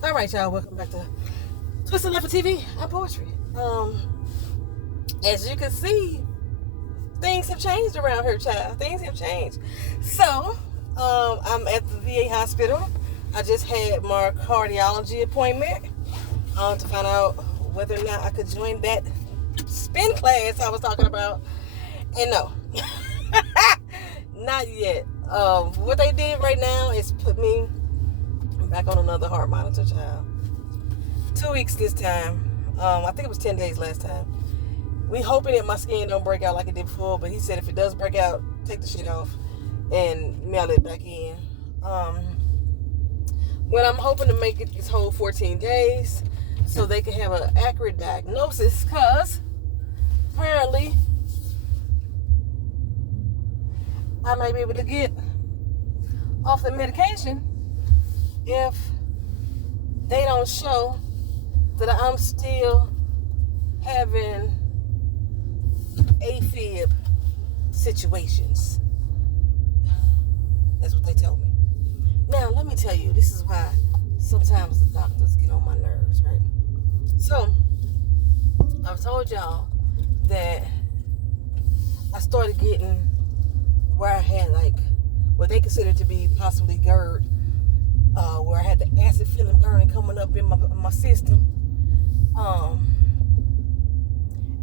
All right, y'all. Welcome back to Twisted Left TV. I'm Poetry. As you can see, things have changed around here, child. Things have changed. So, I'm at the VA hospital. I just had my cardiology appointment to find out whether or not I could join that spin class I was talking about. And no, not yet. What they did right now is put me back on another heart monitor, child. 2 weeks this time. I think it was 10 days last time. We hoping that my skin don't break out like it did before, but he said if it does break out, take the shit off and mail it back in. But I'm hoping to make it this whole 14 days so they can have an accurate diagnosis, because apparently I may be able to get off the medication if they don't show that I'm still having AFib situations. That's what they told me. Now, let me tell you, this is why sometimes the doctors get on my nerves, right? So, I've told y'all that I started getting where I had what they consider to be possibly GERD, where I had the acid feeling burning coming up in my system,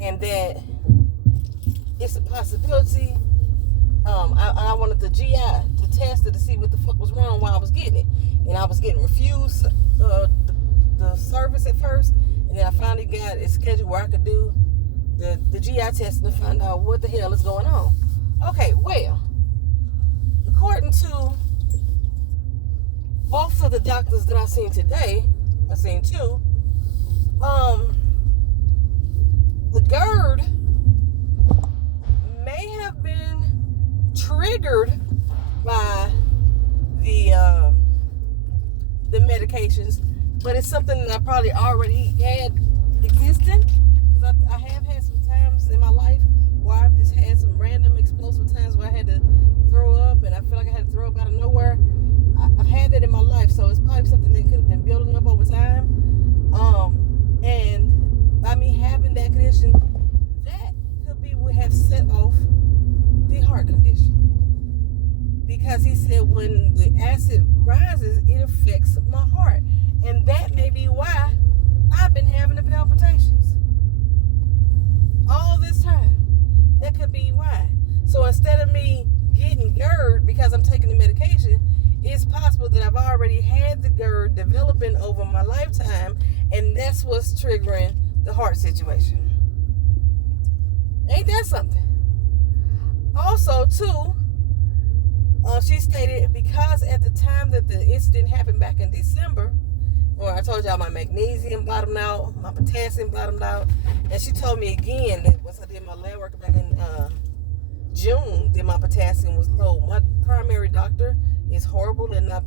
and that it's a possibility. I wanted the GI to test it to see what the fuck was wrong while I was getting it, and I was getting refused the service at first, and then I finally got it scheduled where I could do the GI test to find out what the hell is going on. Okay, well, according to both of the doctors that I've seen today, I've seen two, the GERD may have been triggered by the medications, but it's something that I probably already had existing, because I have had some times in my life where I've just had some random explosive times where I had to throw up, and I feel like I had to throw up out of nowhere. I've had that in my life, so it's probably something that could have been building up over time. And by me having that condition, that could be what have set off the heart condition. Because he said when the acid rises, it affects my heart. And that may be why I've been having the palpitations all this time. That could be why. So instead of me getting GERD because I'm taking the medication, it's possible that I've already had the GERD developing over my lifetime, and that's what's triggering the heart situation. Ain't that something? Also, too, she stated because at the time that the incident happened back in December, where I told y'all my magnesium bottomed out, my potassium bottomed out, and she told me again that once I did my lab work back in June, that my potassium was low. My primary doctor is horrible and not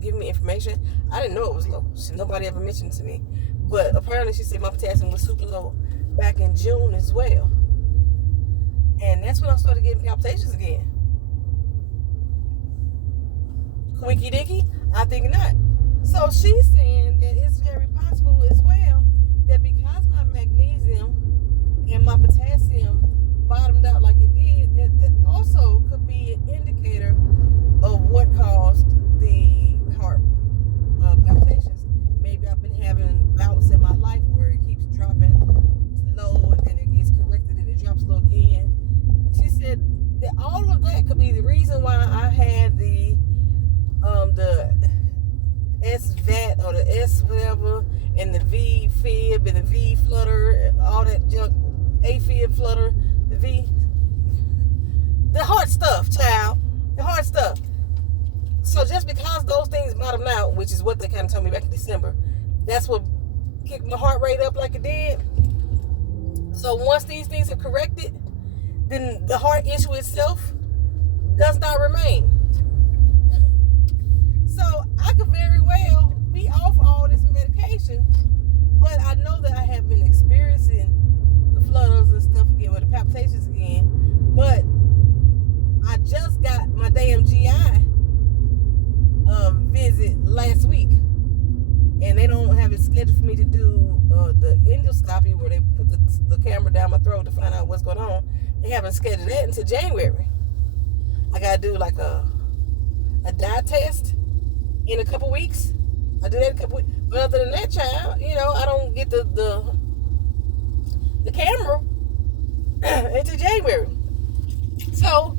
giving me information. I didn't know it was low. Nobody ever mentioned it to me. But apparently she said my potassium was super low back in June as well. And that's when I started getting palpitations again. Quinky dinky? I think not. So she's saying that it's very possible as well that because my magnesium and my potassium bottomed out like it did, that also could be an indicator of what caused the heart palpitations. Maybe I've been having bouts in my life where it keeps dropping low and then it gets corrected and it drops low again. She said that all of that could be the reason why I had the SVAT or the S whatever, and the V fib and the V flutter, all that junk, AFib flutter, the heart stuff, child, the heart stuff. So just because those things bottomed out, which is what they kind of told me back in December, that's what kicked my heart rate up like it did. So once these things are corrected, then the heart issue itself does not remain. So I could very well be off all this medication, but I know that I have been experiencing the flutters and stuff again, with the palpitations again. But I just got my damn GI visit last week, and they don't scheduled for me to do the endoscopy where they put the camera down my throat to find out what's going on. They haven't scheduled that until January. I gotta do like a dye test in a couple weeks. I do that in a couple weeks. But other than that, child, I don't get the camera until January. So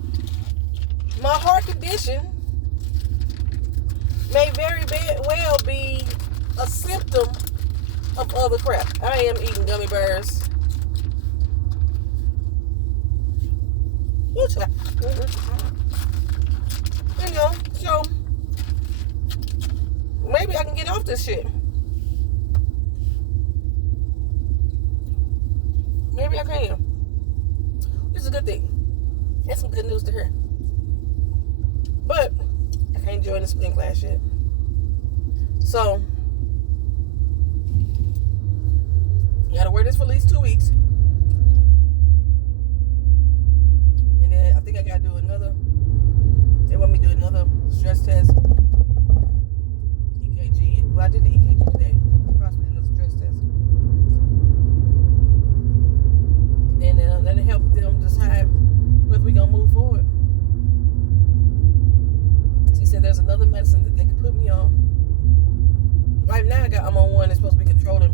my heart condition may very well be a symptom of other crap. I am eating gummy bears. So maybe I can get off this shit. Maybe I can. This is a good thing. That's some good news to hear. But I can't join the spin class yet. So you gotta wear this for at least 2 weeks. And then I think I gotta do another. They want me to do another stress test. EKG. Well, I did the EKG today. Possibly another stress test. And that'll help them decide whether we're gonna move forward. She said there's another medicine that they could put me on. Right now I'm on one that's supposed to be controlling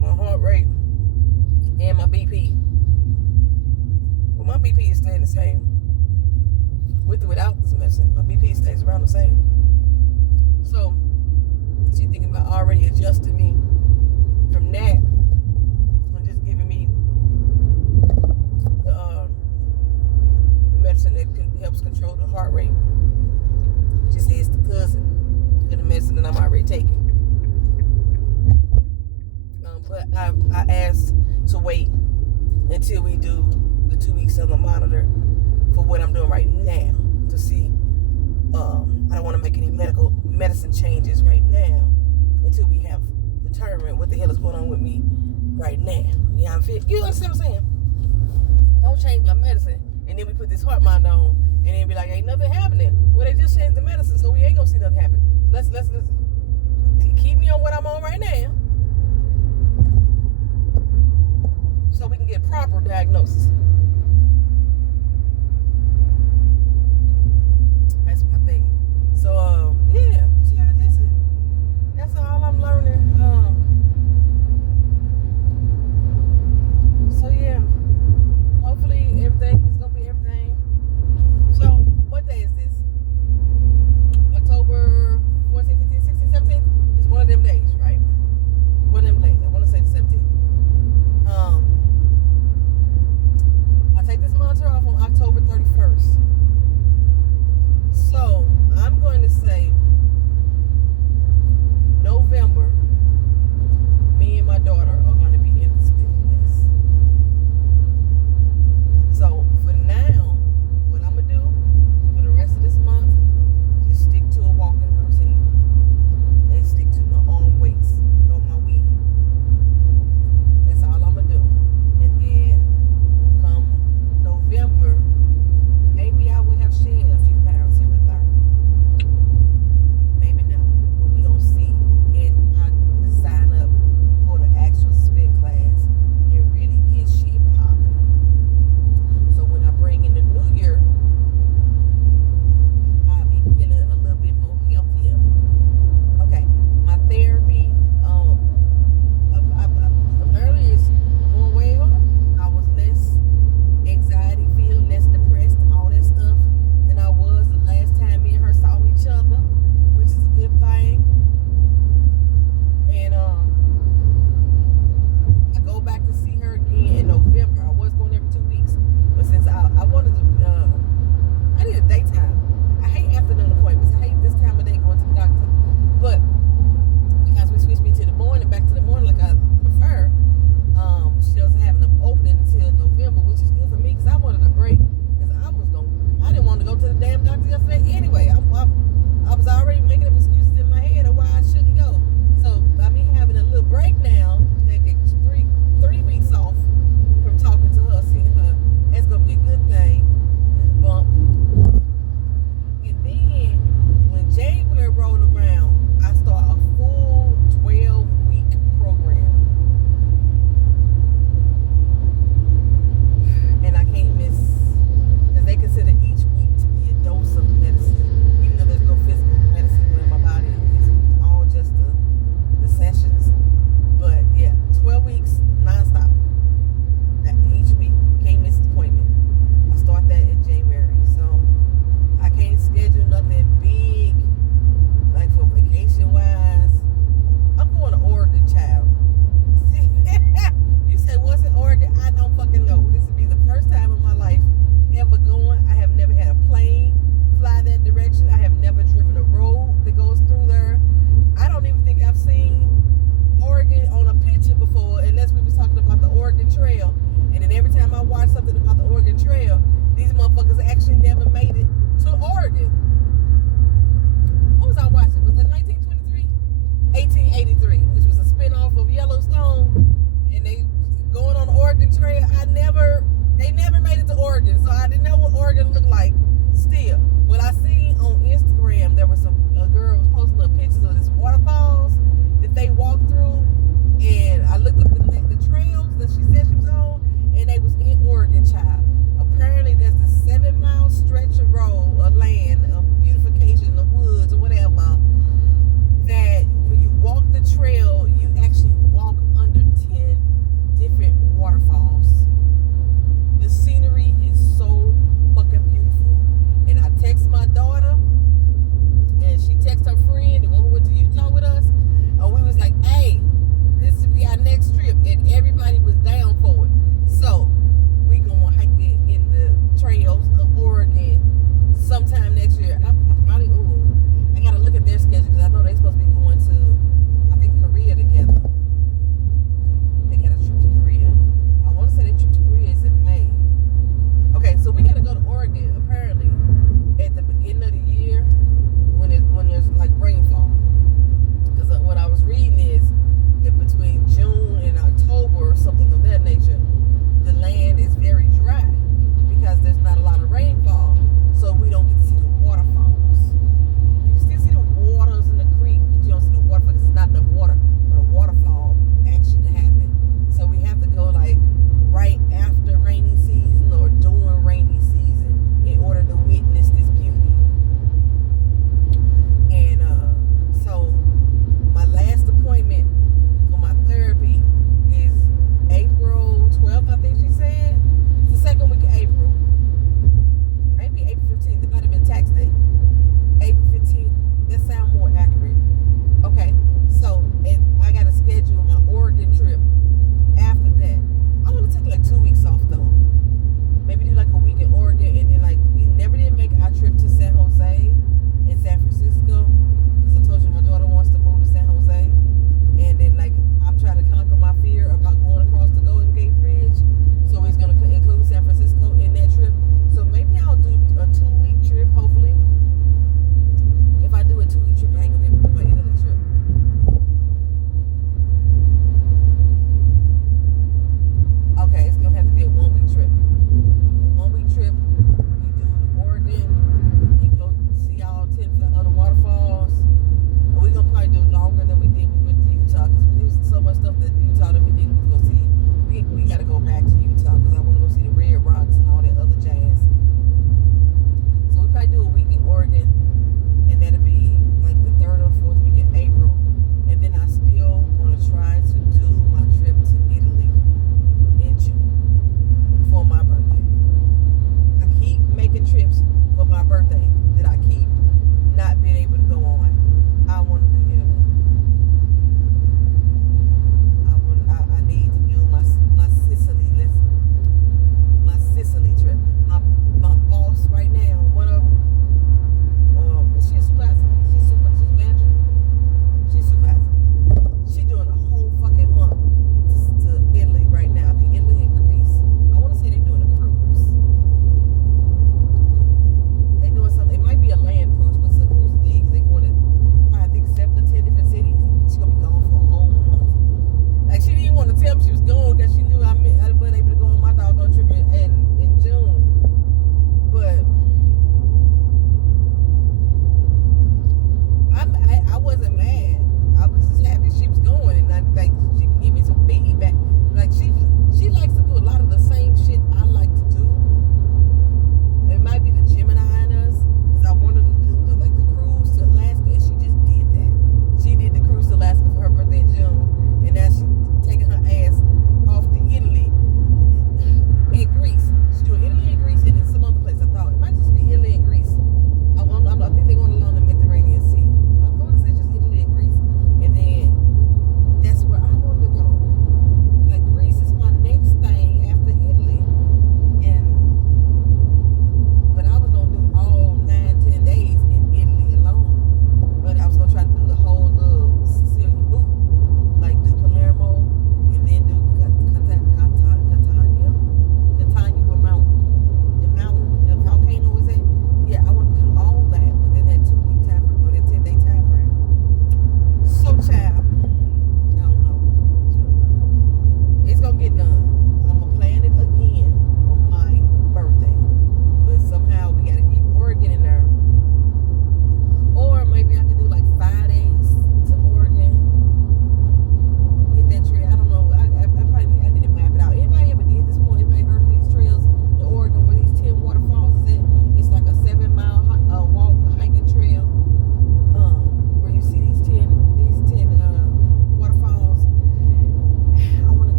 my heart rate and my BP. Well, my BP is staying the same. With or without this medicine, my BP stays around the same. So she's thinking about already adjusting me from that and just giving me the medicine that helps control the heart rate. She says it's the cousin of the medicine that I'm already taking. But I asked to wait until we do the 2 weeks on the monitor for what I'm doing right now to see. I don't want to make any medicine changes right now until we have determined what the hell is going on with me right now. Yeah, I'm fit. You understand what I'm saying? Don't change my medicine, and then we put this heart monitor on, and then be like, ain't nothing happening. Well, they just changed the medicine, so we ain't gonna see nothing happen. Let's keep me on what I'm on right now, so we can get proper diagnosis. That's my thing. So yeah, that's it. That's all I'm learning. So yeah, hopefully everything is gonna be everything. So what day is this? October 14th. 83.